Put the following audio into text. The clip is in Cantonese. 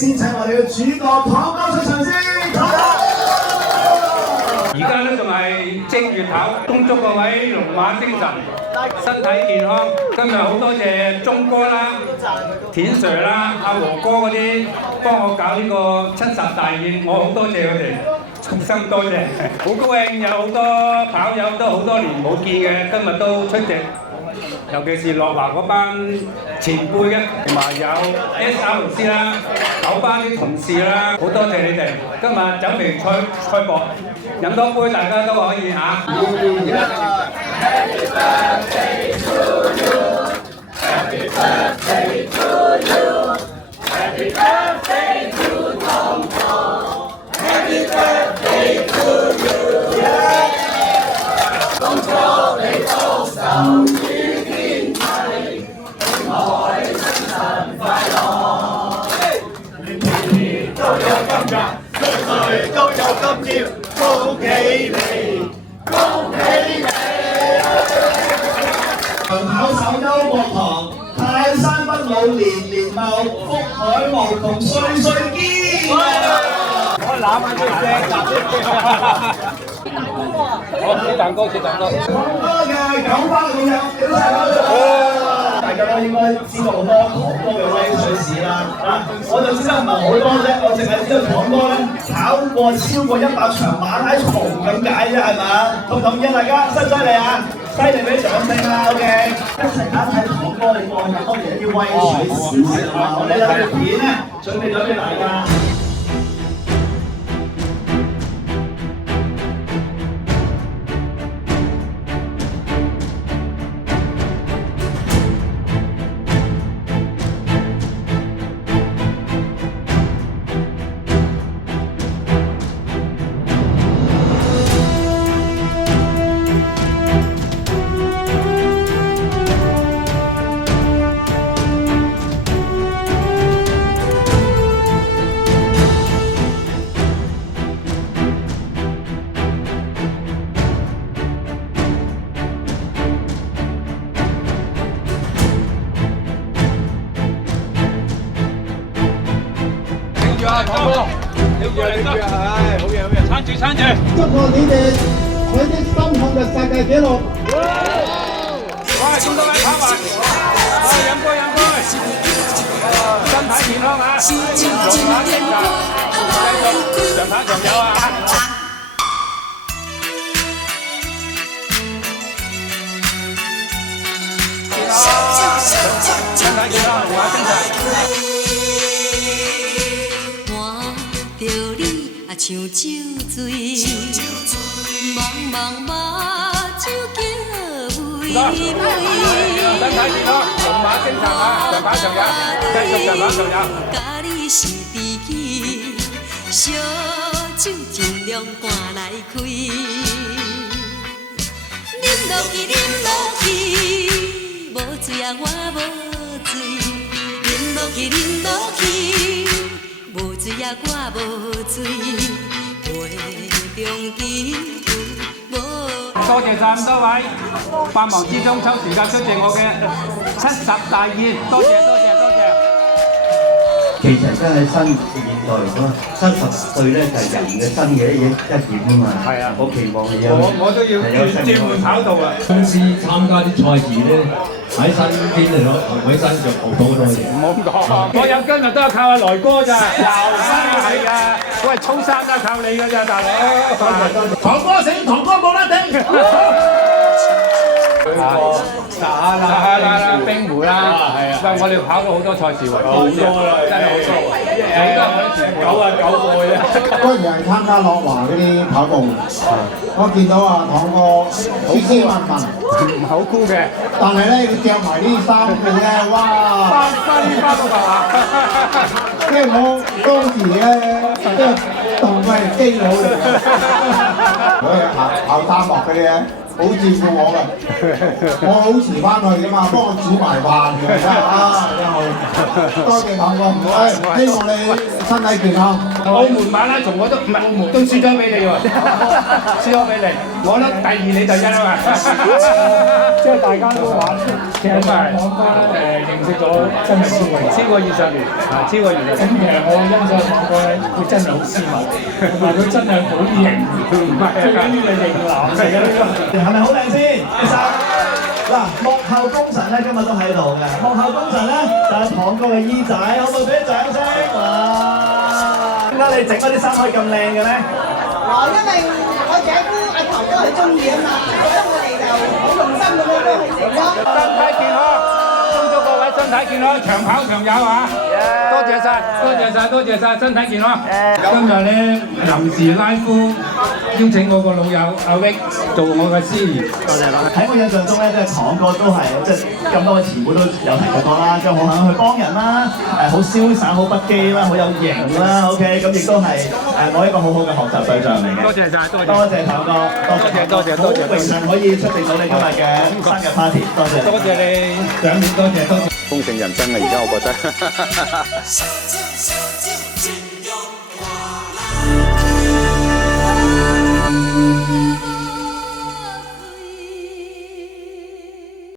先請我哋嘅主角唐哥出場先。而家咧仲係正月頭，恭祝各位龍馬精神，身體健康。今日好多謝鐘哥啦、田 Sir 啦、阿和哥嗰啲幫我搞呢個70大宴，我好多謝佢哋，衷心多謝。好高興有好多跑友都好多年冇見嘅，今日都出席。尤其是樂華嗰班前輩嘅，同埋有 SRC 啦、九班啲同事啦，好多謝你哋。今日酒微賽博，飲多杯大家都可以嚇。Happy birthday to you, Happy birthday to you, Happy birthday to Tom Tom, Happy birthday to you。恭祝你高壽與天齊，永開精神快樂。年年都有今日，歲歲都有今朝，恭喜你，恭喜你！長跑手優國堂，泰山不老年年茂，福海無窮歲歲堅。我攬下最正。好，切蛋糕，切蛋糕。唐哥嘅九班老友，幾多齊？大家都應該知道好多唐哥嘅威水史啦。我就知得唔係好多啫，我淨係知道唐哥咧跑過超過100場馬拉松咁解啫，係嘛？同唔同意啊？大家犀唔犀利啊？犀利俾掌聲啦 ！OK， 一齊睇睇唐哥你過去咁多年啲威水史啊！我哋有條片咧準備咗俾大家。唐哥，拎住，唉，好嘢，撐住。祝賀你哋取得3項嘅世界紀錄。哇！咁多位跑埋，飲杯，身體健康啊！龍馬精神，繼續長跑長有啊！身體健康，龍馬精神。像酒醉，茫茫马酒叫微微。身體健康，龍馬精神啊！長跑長有，繼續長跑長有。假你是知己，燒酒盡量趕來開。飲落去，無醉啊我無醉，飲落去。無醉啊，我無醉，杯中見多謝晒咁多位，百忙之中抽時間出席我嘅70大宴，多謝。其實真係新現代嚟講，70歲咧就係人嘅新嘅一點啊嘛。係啊，我期望你有。我都要轉換跑道啊！公司參加啲賽事咧，喺身邊嚟講，喺身上學到好多嘢。唔好咁講，我有今日都係靠阿來哥咋，係啊！喂，沖衫都係靠你㗎咋，大佬。唐哥醒，唐哥冇得頂。啦，冰湖啦，係啊！喂，我哋跑過好多賽事喎，好多啦，真係好多，幾多我哋全部99個嘅啫。當然係參加樂華嗰啲跑步，我見到啊唐哥斯斯文文，唔係好酷嘅，但係咧佢着埋啲衫褲咧，哇！花到頭啊！即係我當時咧，即係當佢係基佬嚟嘅，嗰日跑沙漠嗰啲咧。好照顧我㗎，我好遲翻去㗎嘛，幫我煮埋飯嘅，真係啊，真好，多謝堂哥，唔該，希望你身體健康。澳門馬拉松我都唔係澳門都輸咗俾你喎，輸咗俾你，我覺得第2你第1啊嘛。即係大家都玩，其實堂哥認識咗真係超過20年，超過20年。咁其實我欣賞堂哥咧，佢真係好斯文，同埋佢真係好型，最緊要係型男嚟嘅呢個。係咪好靚先？其實嗱，幕後功臣咧今日都喺度嘅，幕後功臣咧就係堂哥嘅姨仔，可唔可以俾啲掌聲？哇！點解你整嗰啲衫可以咁靚嘅咧？因為我姐夫阿頭都係中意啊嘛，覺得我哋就好用心咁樣幫佢整咯。身體健康，恭祝各位身體健康，長跑長有啊！多謝晒，多謝晒，多謝晒，身體健康。今日咧臨時拉夫邀請我個老友阿 Vic 做我嘅司儀。多謝啦！喺我印象中咧，即係堂哥都係即係咁多位前輩都有提過啦，即係好肯去幫人啦，好瀟灑、好不羈啦，好有型啦。OK， 咁亦都係我一個好好嘅學習對象嚟嘅。多謝晒，多謝。多謝堂哥，多謝，好榮幸可以出席到你今日嘅生日 party， 多謝。多謝你，獎面多謝多謝。豐盛人生啊！而家我覺得。